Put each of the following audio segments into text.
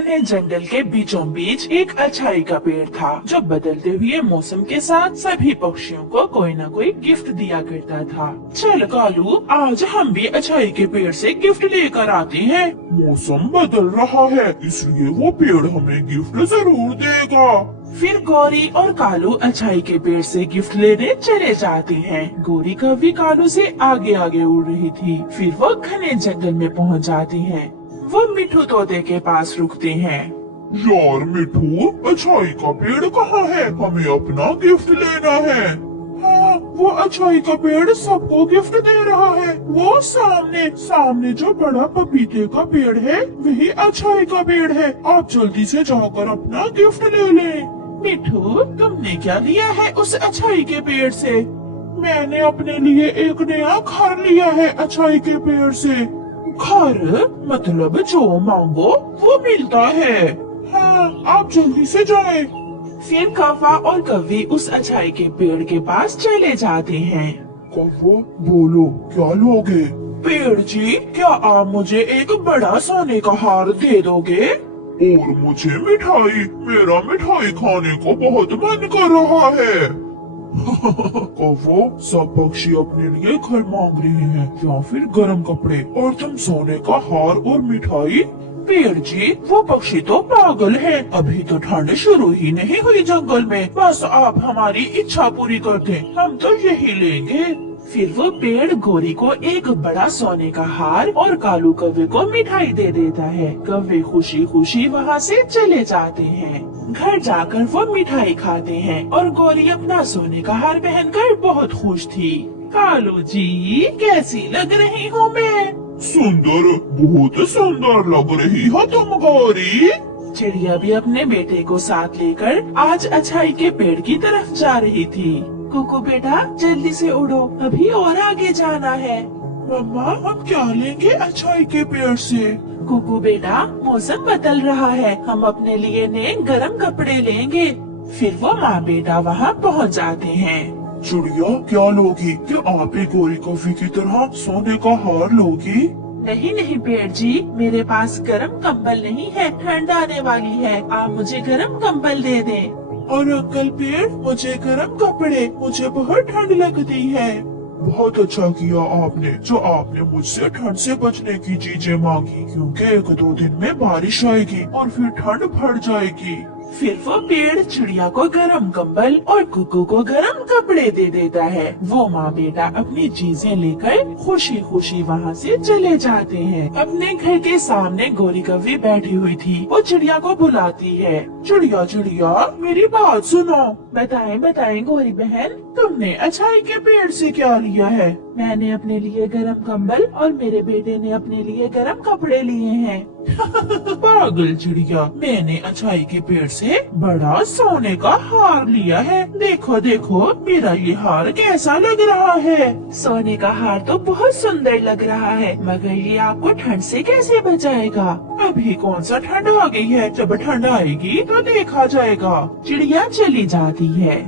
घने जंगल के बीचों बीच एक अछाई का पेड़ था जो बदलते हुए मौसम के साथ सभी पक्षियों को कोई न कोई गिफ्ट दिया करता था। चल कालू, आज हम भी अछाई के पेड़ से गिफ्ट लेकर आते हैं। मौसम बदल रहा है, इसलिए वो पेड़ हमें गिफ्ट जरूर देगा। फिर गौरी और कालू अछाई के पेड़ से गिफ्ट लेने चले जाते हैं। गौरी कभी कालू से आगे आगे उड़ रही थी। फिर वो घने जंगल में पहुंच जाती हैं। वो मिठू तोते के पास रुकते हैं। यार मिठू, अछाई का पेड़ कहाँ है? हमें अपना गिफ्ट लेना है। हाँ, वो अछाई का पेड़ सबको गिफ्ट दे रहा है। वो सामने सामने जो बड़ा पपीते का पेड़ है वही अछाई का पेड़ है। आप जल्दी से जाकर अपना गिफ्ट ले लें। मिठू, तुमने क्या लिया है उस अछाई के पेड़ से? मैंने अपने लिए एक नया घर लिया है अछाई के पेड़ से। घर मतलब जो मांगो वो मिलता है। हाँ, आप जल्दी से जाएं। फिर कौवा और कव्वी उस अछाई के पेड़ के पास चले जाते हैं। कौवा, बोलो क्या लोगे? पेड़ जी, क्या आप मुझे एक बड़ा सोने का हार दे दोगे? और मुझे मिठाई, मेरा मिठाई खाने को बहुत मन कर रहा है। कौवा, सब पक्षी अपने लिए घर मांग रहे हैं या फिर गर्म कपड़े, और तुम सोने का हार और मिठाई? पेड़ जी, वो पक्षी तो पागल है। अभी तो ठंड शुरू ही नहीं हुई जंगल में। बस आप हमारी इच्छा पूरी कर दें, हम तो यही लेंगे। फिर वो पेड़ गौरी को एक बड़ा सोने का हार और कालू कव्वे को मिठाई दे देता है। कव्वे खुशी खुशी वहाँ से चले जाते हैं। घर जाकर वो मिठाई खाते हैं और गौरी अपना सोने का हार पहनकर बहुत खुश थी। कालू जी, कैसी लग रही हूँ मैं? सुंदर, बहुत सुंदर लग रही हो तुम गौरी। चिड़िया भी अपने बेटे को साथ लेकर आज अछाई के पेड़ की तरफ जा रही थी। कुकू बेटा, जल्दी से उड़ो, अभी और आगे जाना है। मम्मा, हम क्या लेंगे अछाई के पेड़ से? कुकू बेटा, मौसम बदल रहा है, हम अपने लिए नए गर्म कपड़े लेंगे। फिर वो माँ बेटा वहाँ पहुँच जाते हैं। चिड़िया, क्या लोगी? क्या आप भी गौरी कव्वी की तरह सोने का हार लोगी? नहीं नहीं पेड़ जी, मेरे पास गर्म कंबल नहीं है, ठंड आने वाली है, आप मुझे गर्म कंबल दे दें। और अंकल पेड़, मुझे गर्म कपड़े, मुझे बहुत ठंड लगती है। बहुत अच्छा किया आपने जो आपने मुझसे ठंड से बचने की चीजें मांगी, क्योंकि एक दो दिन में बारिश आएगी और फिर ठंड बढ़ जाएगी। फिर वो पेड़ चिड़िया को गरम कंबल और कुकू को गरम कपड़े दे देता है। वो माँ बेटा अपनी चीजें लेकर खुशी खुशी वहाँ से चले जाते हैं। अपने घर के सामने गौरी कव्वी बैठी हुई थी। वो चिड़िया को बुलाती है। चिड़िया चिड़िया, मेरी बात सुनो। बताएं बताएं गौरी बहन, तुमने अछाई के पेड़ से क्या लिया है? मैंने अपने लिए गरम कंबल और मेरे बेटे ने अपने लिए गरम कपड़े लिए हैं। पागल चिड़िया, मैंने अछाई के पेड़ से बड़ा सोने का हार लिया है। देखो देखो, मेरा ये हार कैसा लग रहा है? सोने का हार तो बहुत सुंदर लग रहा है, मगर ये आपको ठंड से कैसे बचाएगा? अभी कौन सा ठंड आ गई है, जब ठंड आएगी तो देखा जाएगा। चिड़िया चली जाती है।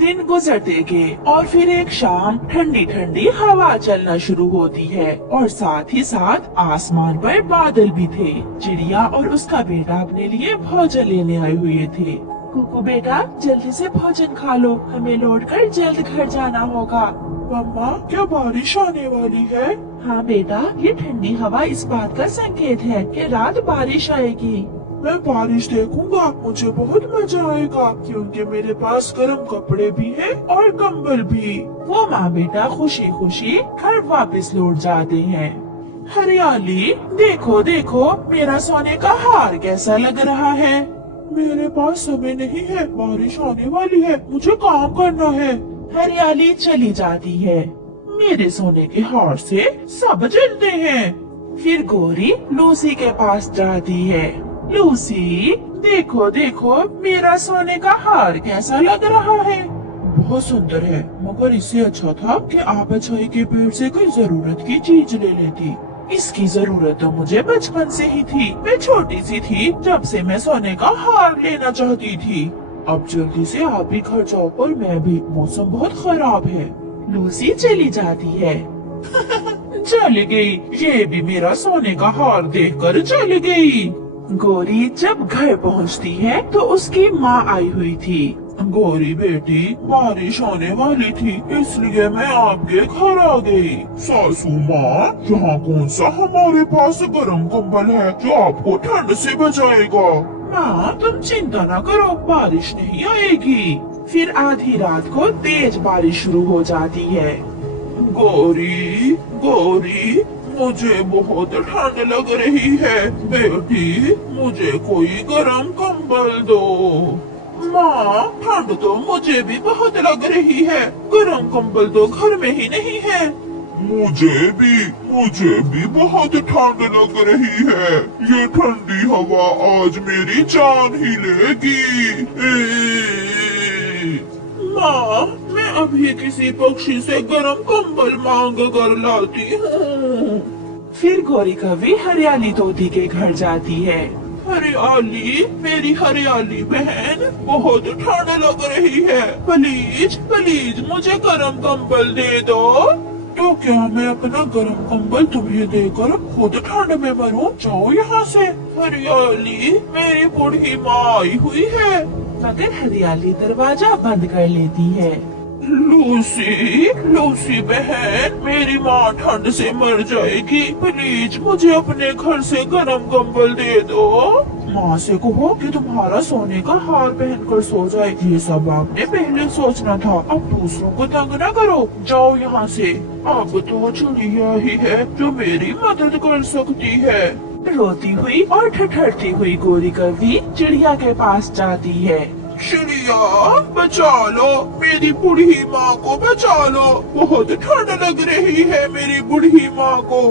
दिन गुजरते गए और फिर एक शाम ठंडी ठंडी हवा चलना शुरू होती है और साथ ही साथ आसमान पर बादल भी थे। चिड़िया और उसका बेटा अपने लिए भोजन लेने आए हुए थे। कुकू बेटा, जल्दी से भोजन खा लो, हमें लौटकर जल्द घर जाना होगा। मम्मा, क्या बारिश आने वाली है? हाँ बेटा, ये ठंडी हवा इस बात का संकेत है कि रात बारिश आएगी। मैं बारिश देखूंगा, मुझे बहुत मजा आएगा, क्योंकि मेरे पास गर्म कपड़े भी हैं और कंबल भी। वो माँ बेटा खुशी खुशी घर वापस लौट जाते हैं। हरियाली, देखो देखो, मेरा सोने का हार कैसा लग रहा है? मेरे पास समय नहीं है, बारिश आने वाली है, मुझे काम करना है। हरियाली चली जाती है। मेरे सोने के हार से सब जलते हैं। फिर गौरी लूसी के पास जाती है। लूसी, देखो देखो, मेरा सोने का हार कैसा लग रहा है? बहुत सुंदर है, मगर इससे अच्छा था कि आप अछाई के पेड़ से कोई जरूरत की चीज ले लेती। इसकी जरूरत तो मुझे बचपन से ही थी। मैं छोटी सी थी जब से मैं सोने का हार लेना चाहती थी। अब जल्दी से आप भी घर जाओ और मैं भी, मौसम बहुत खराब है। लूसी चली जाती है। चली गई, ये भी मेरा सोने का हार देखकर चली गई। गोरी जब घर पहुंचती है तो उसकी माँ आई हुई थी। गौरी बेटी, बारिश होने वाली थी इसलिए मैं आपके घर आ गई। सासू माँ, यहाँ कौन सा हमारे पास गर्म कंबल है जो आपको ठंड से बचाएगा? माँ तुम चिंता न करो, बारिश नहीं आएगी। फिर आधी रात को तेज बारिश शुरू हो जाती है। गौरी, गौरी, मुझे बहुत ठंड लग रही है। बेटी, मुझे कोई गर्म कंबल दो। माँ ठंड तो मुझे भी बहुत लग रही है, गर्म कंबल तो घर में ही नहीं है। मुझे भी बहुत ठंड लग रही है। ये ठंडी हवा आज मेरी जान ही लेगी। माँ मैं अभी किसी पक्षी से गर्म कंबल मांग कर लाती हूँ। फिर गौरी कौवी हरियाली तोती के घर जाती है। हरियाली, मेरी हरियाली बहन, बहुत ठंड लग रही है, प्लीज प्लीज मुझे गर्म कंबल दे दो। तो क्या मैं अपना गर्म कंबल तुम्हें देकर खुद ठंड में मरूं? जाओ यहाँ से। हरियाली, मेरी बूढ़ी माँ आई हुई है। मगर हरियाली दरवाजा बंद कर लेती है। लूसी, लूसी बहन, मेरी माँ ठंड से मर जाएगी, प्लीज मुझे अपने घर से गर्म कंबल दे दो। माँ से कहो कि तुम्हारा सोने का हार पहनकर सो जाए। ये सब आपने पहले सोचना था, अब दूसरों को तंग न करो, जाओ यहाँ से। अब तो चिड़िया ही है जो मेरी मदद कर सकती है। रोती हुई और ठठरती हुई गौरी कौवी चिड़िया के पास जाती है। चिड़िया, बचा लो, मेरी बूढ़ी माँ को बचा लो, बहुत ठंड लग रही है मेरी बूढ़ी माँ को,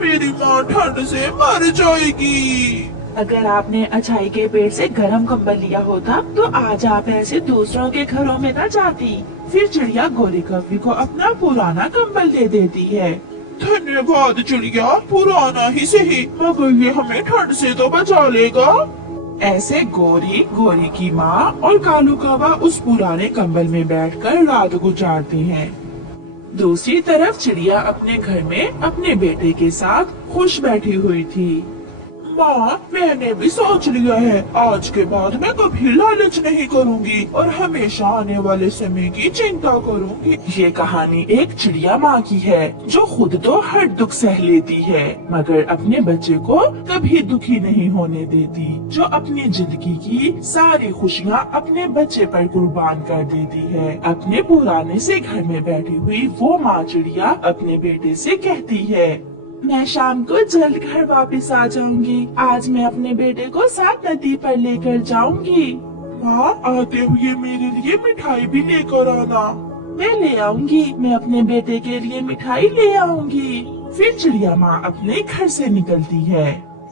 मेरी माँ ठंड से मर जाएगी। अगर आपने अछाई के पेड़ से गर्म कंबल लिया होता तो आज आप ऐसे दूसरों के घरों में न जाती। फिर चिड़िया गौरी कौवी को अपना पुराना कंबल दे देती है। धन्यवाद चिड़िया, पुराना ही सही, मगर ये हमें ठंड से तो बचा लेगा। ऐसे गोरी, गोरी की माँ और कालू कौवा उस पुराने कंबल में बैठकर रात गुजारते हैं। दूसरी तरफ चिड़िया अपने घर में अपने बेटे के साथ खुश बैठी हुई थी। माँ मैंने भी सोच लिया है, आज के बाद मैं कभी लालच नहीं करूँगी और हमेशा आने वाले समय की चिंता करूँगी। ये कहानी एक चिड़िया माँ की है जो खुद तो हर दुख सह लेती है मगर अपने बच्चे को कभी दुखी नहीं होने देती, जो अपनी जिंदगी की सारी खुशियाँ अपने बच्चे पर कुर्बान कर देती है। अपने पुराने से घर में बैठी हुई वो माँ चिड़िया अपने बेटे से कहती है, मैं शाम को जल्द घर वापस आ जाऊंगी। आज मैं अपने बेटे को साथ नदी पर लेकर जाऊंगी। माँ आते हुए मेरे लिए मिठाई भी लेकर आना। मैं ले आऊंगी, मैं अपने बेटे के लिए मिठाई ले आऊंगी। फिर चिड़िया माँ अपने घर से निकलती है।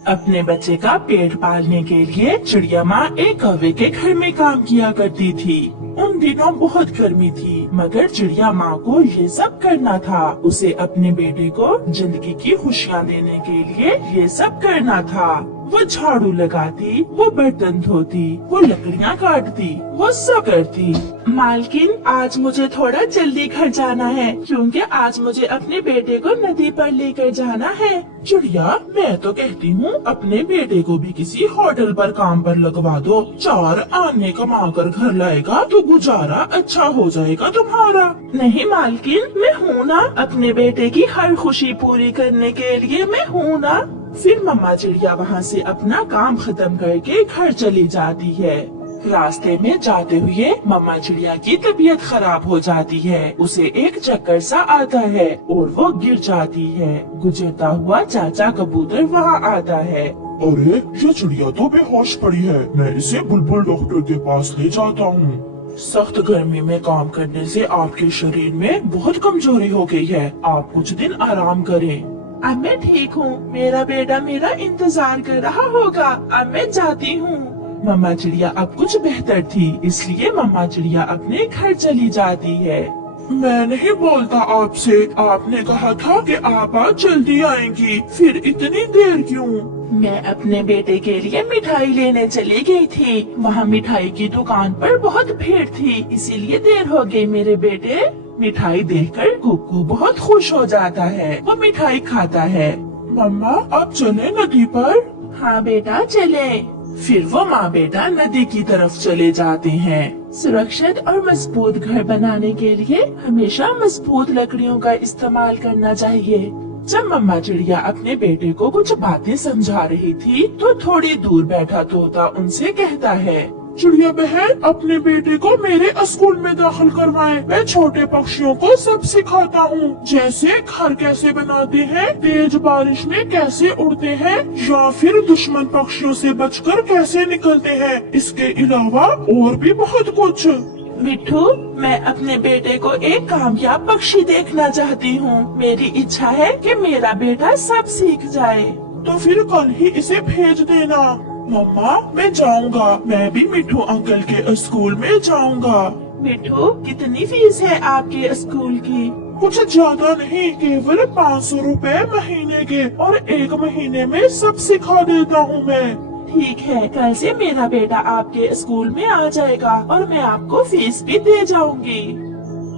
अपने बच्चे का पेट पालने के लिए चिड़िया माँ एक कौवे के घर में काम किया करती थी। उन दिनों बहुत गर्मी थी मगर चिड़िया माँ को ये सब करना था। उसे अपने बेटे को जिंदगी की खुशियाँ देने के लिए ये सब करना था। वो झाड़ू लगाती, वो बर्तन धोती, वो लकड़ियाँ काटती, वो सब करती। मालकिन आज मुझे थोड़ा जल्दी घर जाना है क्योंकि आज मुझे अपने बेटे को नदी पर लेकर जाना है। चिड़िया मैं तो कहती हूँ अपने बेटे को भी किसी होटल पर काम पर लगवा दो, 4 आने कमा कर घर लाएगा तो गुजारा अच्छा हो जाएगा तुम्हारा। नहीं मालकिन मैं हूँ ना, अपने बेटे की हर खुशी पूरी करने के लिए मैं हूँ ना। फिर मम्मा चिड़िया वहाँ से अपना काम खत्म करके घर चली जाती है। रास्ते में जाते हुए मम्मा चिड़िया की तबीयत खराब हो जाती है। उसे एक चक्कर सा आता है और वो गिर जाती है। गुजरता हुआ चाचा कबूतर वहाँ आता है। अरे ये चिड़िया तो बेहोश पड़ी है, मैं इसे बुलबुल डॉक्टर के पास ले जाता हूँ। सख्त गर्मी में काम करने से आपके शरीर में बहुत कमजोरी हो गई है, आप कुछ दिन आराम करें। अब मैं ठीक हूँ, मेरा बेटा मेरा इंतजार कर रहा होगा, अब मैं जाती हूँ। मम्मा चिड़िया अब कुछ बेहतर थी, इसलिए मम्मा चिड़िया अपने घर चली जाती है। मैं नहीं बोलता आपसे, आपने कहा था कि आप आज जल्दी आएंगी, फिर इतनी देर क्यों? मैं अपने बेटे के लिए मिठाई लेने चली गई थी, वहाँ मिठाई की दुकान पर बहुत भीड़ थी, इसीलिए देर हो गई। मेरे बेटे मिठाई देखकर कुक्कू बहुत खुश हो जाता है, वो मिठाई खाता है। मम्मा अब चले नदी पर? हाँ बेटा चले। फिर वो माँ बेटा नदी की तरफ चले जाते हैं। सुरक्षित और मजबूत घर बनाने के लिए हमेशा मजबूत लकड़ियों का इस्तेमाल करना चाहिए। जब मम्मा चिड़िया अपने बेटे को कुछ बातें समझा रही थी तो थोड़ी दूर बैठा तोता उनसे कहता है, चिड़िया बहन, अपने बेटे को मेरे स्कूल में दाखिल करवाएं। मैं छोटे पक्षियों को सब सिखाता हूँ, जैसे घर कैसे बनाते हैं, तेज बारिश में कैसे उड़ते हैं या फिर दुश्मन पक्षियों से बचकर कैसे निकलते हैं। इसके अलावा और भी बहुत कुछ। मिट्ठू, मैं अपने बेटे को एक कामयाब पक्षी देखना चाहती हूँ। मेरी इच्छा है कि मेरा बेटा सब सीख जाए। तो फिर कल ही इसे भेज देना। मम्मा, मैं जाऊंगा। मैं भी मिट्ठू अंकल के स्कूल में जाऊंगा। मिट्ठू, कितनी फीस है आपके स्कूल की? कुछ ज्यादा नहीं, केवल 500 रुपए महीने के, और 1 महीने में सब सिखा देता हूँ मैं। ठीक है, कल से मेरा बेटा आपके स्कूल में आ जाएगा और मैं आपको फीस भी दे जाऊंगी।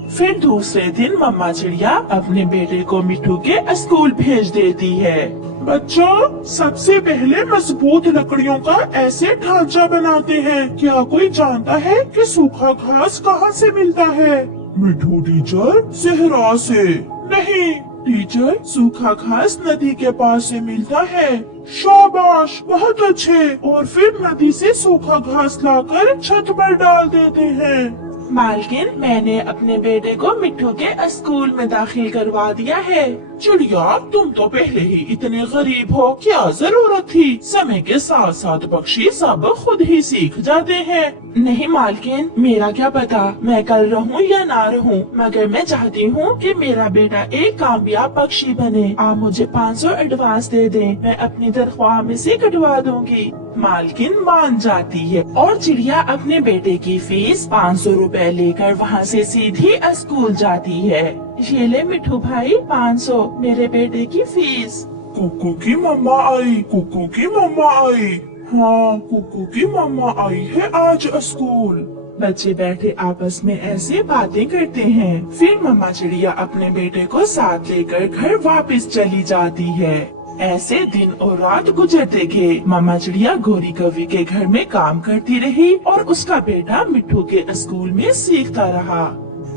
फिर दूसरे दिन मम्मा चिड़िया अपने बेटे को मिट्ठू के स्कूल भेज देती है। बच्चों, सबसे पहले मजबूत लकड़ियों का ऐसे ढांचा बनाते हैं। क्या कोई जानता है कि सूखा घास कहाँ से मिलता है? मिट्ठू टीचर, सहरा से। नहीं टीचर, सूखा घास नदी के पास से मिलता है। शाबाश, बहुत अच्छे। और फिर नदी से सूखा घास लाकर छत पर डाल देते हैं। मालकिन, मैंने अपने बेटे को मिट्ठू के स्कूल में दाखिल करवा दिया है। चिड़िया, तुम तो पहले ही इतने गरीब हो, क्या जरूरत थी? समय के साथ साथ पक्षी सब खुद ही सीख जाते हैं। नहीं मालकिन, मेरा क्या पता मैं कल रहूं या ना रहूं, मगर मैं चाहती हूं कि मेरा बेटा एक कामयाब पक्षी बने। आप मुझे 500 एडवांस दे दें, मैं अपनी तनख्वाह में से कटवा दूंगी। मालकिन मान जाती है और चिड़िया अपने बेटे की फीस 500 रुपए लेकर वहाँ से सीधी स्कूल जाती है। ये ले मिट्ठू भाई, 500 मेरे बेटे की फीस। कुकू की मम्मा आई, कुकू की मम्मा आई। हाँ, कुकू की मम्मा आई है आज स्कूल। बच्चे बैठे आपस में ऐसे बातें करते हैं। फिर मम्मा चिड़िया अपने बेटे को साथ लेकर घर वापस चली जाती है। ऐसे दिन और रात गुजरते गए। मम्मा चिड़िया गोरी कवि के घर में काम करती रही और उसका बेटा मिट्ठू के स्कूल में सीखता रहा।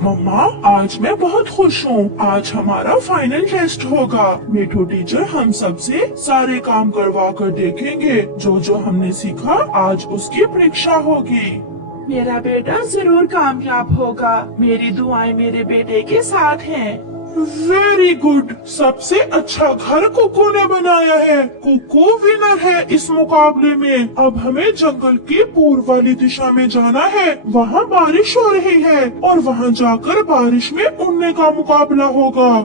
मम्मा, आज मैं बहुत खुश हूँ। आज हमारा फाइनल टेस्ट होगा। मिट्ठू टीचर हम सबसे सारे काम करवा कर देखेंगे। जो जो हमने सीखा आज उसकी परीक्षा होगी। मेरा बेटा जरूर कामयाब होगा। मेरी दुआएं मेरे बेटे के साथ हैं। Very good. सबसे अच्छा घर कुकू ने बनाया है। कुकू विनर है इस मुकाबले में। अब हमें जंगल की पूर्व वाली दिशा में जाना है। वहाँ बारिश हो रही है और वहाँ जाकर बारिश में उड़ने का मुकाबला होगा।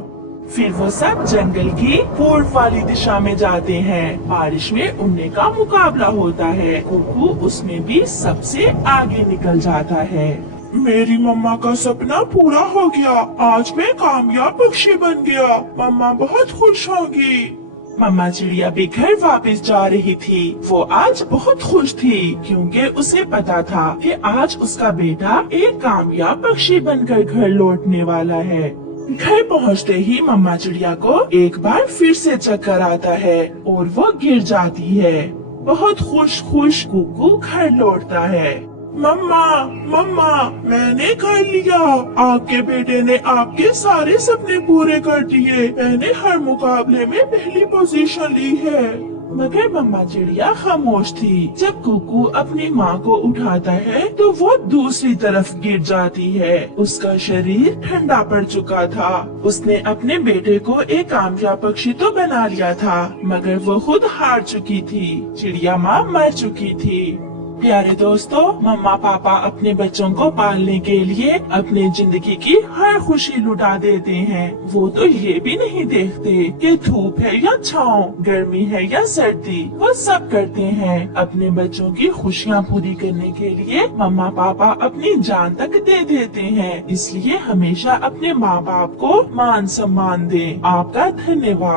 फिर वो सब जंगल की पूर्व वाली दिशा में जाते हैं। बारिश में उड़ने का मुकाबला होता है। कुकू उसमें भी सबसे आगे निकल जाता है। मेरी मम्मा का सपना पूरा हो गया। आज मैं कामयाब पक्षी बन गया। मम्मा बहुत खुश होगी। मम्मा चिड़िया भी घर वापस जा रही थी। वो आज बहुत खुश थी क्योंकि उसे पता था कि आज उसका बेटा एक कामयाब पक्षी बनकर घर लौटने वाला है। घर पहुंचते ही मम्मा चिड़िया को एक बार फिर से चक्कर आता है और वो गिर जाती है। बहुत खुश कुकू घर लौटता है। मम्मा, मम्मा, मैंने कर लिया। आपके बेटे ने आपके सारे सपने पूरे कर दिए। मैंने हर मुकाबले में पहली पोजीशन ली है। मगर मम्मा चिड़िया खामोश थी। जब कुकू अपनी माँ को उठाता है तो वो दूसरी तरफ गिर जाती है। उसका शरीर ठंडा पड़ चुका था। उसने अपने बेटे को एक कामयाब पक्षी तो बना लिया था, मगर वो खुद हार चुकी थी। चिड़िया माँ मर चुकी थी। प्यारे दोस्तों, मम्मा पापा अपने बच्चों को पालने के लिए अपनी जिंदगी की हर खुशी लुटा देते हैं। वो तो ये भी नहीं देखते कि धूप है या छाँव, गर्मी है या सर्दी। वो सब करते हैं। अपने बच्चों की खुशियाँ पूरी करने के लिए मम्मा पापा अपनी जान तक दे देते हैं। इसलिए हमेशा अपने माँ बाप को मान सम्मान दें। आपका धन्यवाद।